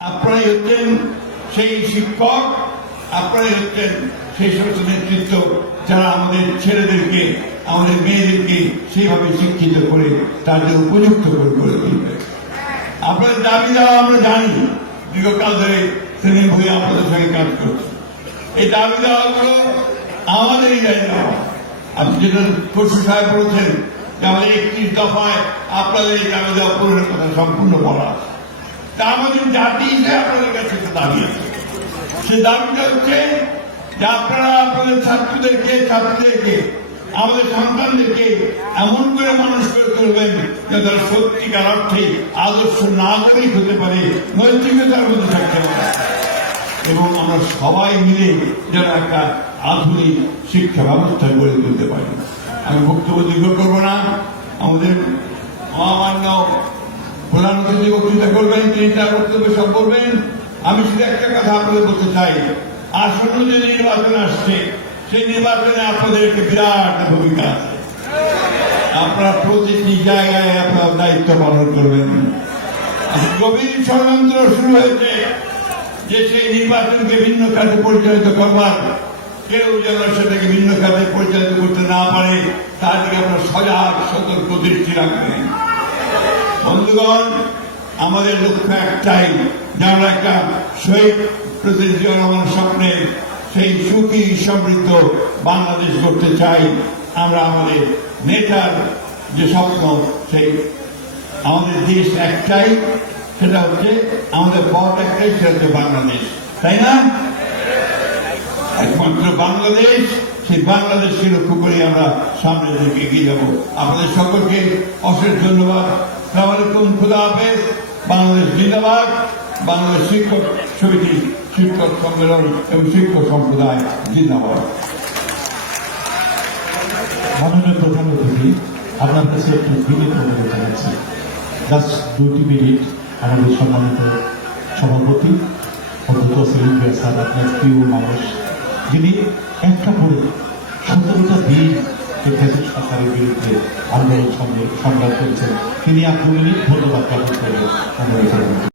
আপনারাই হচ্ছেন সেই শিক্ষক, আপনারাই হচ্ছেন সেই সমস্ত নেতৃত্ব যারা আমাদের ছেলেদেরকে আমাদের মেয়েদেরকে সেইভাবে শিক্ষিত করে তাদের উপযুক্ত করে গড়ে তুলবে। আপনাদের দাবি দেওয়া আমরা জানি, দীর্ঘকাল ধরে শ্রেণীর বই আপনাদের সঙ্গে কাজ করছি। এই দাবি দেওয়াগুলো আমাদেরই দাবি দেওয়া। আপনি যেটা খসরু সাহেব বলেছেন যে আমাদের 31 দফায় আপনাদের এই দাবি দেওয়া পূরণের কথা সম্পূর্ণ বলা আছে। তা আমাদের জাতি হিসেবে আপনাদের কাছে একটা দাবি আছে। সে দাবিটা হচ্ছে যে আপনারা আপনাদের ছাত্রীদেরকে আমাদের সন্তানদেরকে এমন করে মানুষ করে তুলবেন যে তারা সত্যিকার অর্থে আদর্শ নাগরিক হতে পারে, নৈতিকতার মধ্যে থাকতে পারে, এবং আমরা সবাই মিলে যারা একটা আধুনিক শিক্ষা ব্যবস্থা গড়ে তুলতে পারি। আমি বক্তব্য দীর্ঘ করবো না। আমাদের মহামান্য প্রধান অতিথি বক্তৃতা করবেন, তিনি তার বক্তব্য সব করবেন। আমি শুধু একটা কথা আপনাদের বলতে চাই, আসন্ন যে নির্বাচন আসছে সেই নির্বাচনে আপনাদের একটি বিরাট ভূমিকা আছে। আপনারা প্রতিটি জায়গায় আপনার দায়িত্ব পালন করবেন। গভীর ষড়যন্ত্র শুরু হয়েছে যে সেই নির্বাচনকে ভিন্ন খাতে পরিচালিত করবার, কেউ যেন সেটাকে ভিন্ন খাতে পরিচালিত করতে না পারে তার দিকে আপনার সজাগ সতর্ক দৃষ্টি রাখবেন। বন্ধুগণ, আমাদের লক্ষ্য একটাই, যারা একটা শহীদ প্রেসিডেন্ট জিয়াউর রহমানের স্বপ্নের সেই সুখী সমৃদ্ধ বাংলাদেশ করতে চাই। আমরা আমাদের নেতার যে স্বপ্ন, সেই আমাদের দেশ একটাই, সেটা হচ্ছে আমাদের পথ একটাই, সেটা হচ্ছে বাংলাদেশ, তাই না? একমাত্র বাংলাদেশ, সেই বাংলাদেশকে লক্ষ্য করে আমরা সামনের দিকে এগিয়ে যাব। আপনাদের সকলকে অশেষ ধন্যবাদ। আসসালামু আলাইকুম, খুদা হাফেজ। বাংলাদেশ জিন্দাবাদ। বাংলাদেশ শিক্ষক সমিতি, শিক্ষক সম্মেলন এবং শিক্ষক সম্প্রদায় জিন্দাবাদ। মাননীয় প্রধান অতিথি, আপনার কাছে একটু বিনীত অনুরোধ জানাচ্ছি। জাস্ট 2 মিনিট আমাদের সম্মানিত সভাপতি অধ্যক্ষ সেলিম স্যার, আপনার প্রিয় মানুষ, যিনি একটা করে 17টা দিন সরকারের বিরুদ্ধে আন্দোলন সংগ্রাম করেছেন, তিনি আর 2 মিনিট ধন্যবাদ জ্ঞাপন করে অনুরোধ করবেন।